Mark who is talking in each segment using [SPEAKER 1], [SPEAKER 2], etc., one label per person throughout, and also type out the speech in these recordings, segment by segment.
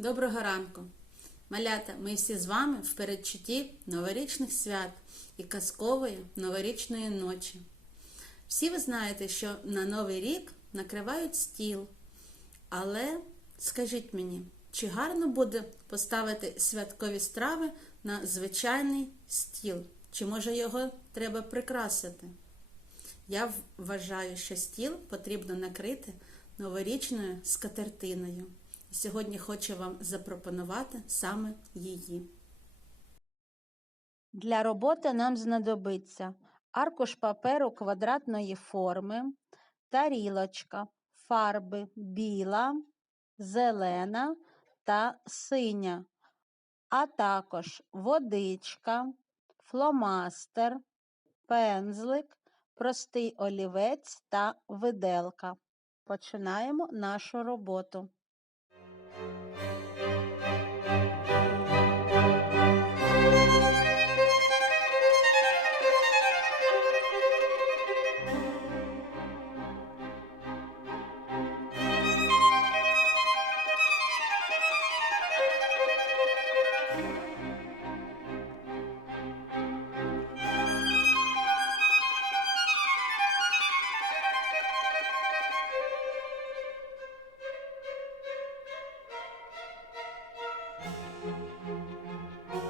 [SPEAKER 1] Доброго ранку! Малята, ми всі з вами в передчутті новорічних свят і казкової новорічної ночі. Всі ви знаєте, що на Новий рік накривають стіл. Але скажіть мені, чи гарно буде поставити святкові страви на звичайний стіл? Чи може його треба прикрасити? Я вважаю, що стіл потрібно накрити новорічною скатертиною. Сьогодні хочу вам запропонувати саме її.
[SPEAKER 2] Для роботи нам знадобиться аркуш паперу квадратної форми, тарілочка, фарби біла, зелена та синя, а також водичка, фломастер, пензлик, простий олівець та виделка. Починаємо нашу роботу. Thank you.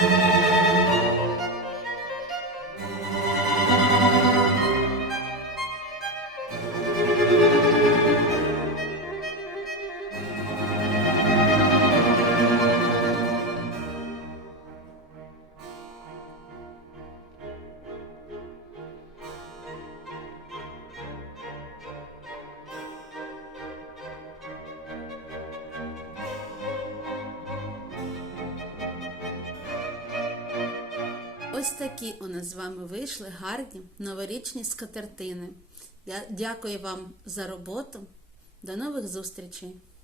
[SPEAKER 2] Thank you.
[SPEAKER 1] Ось такі у нас з вами вийшли гарні новорічні скатертини. Я дякую вам за роботу. До нових зустрічей!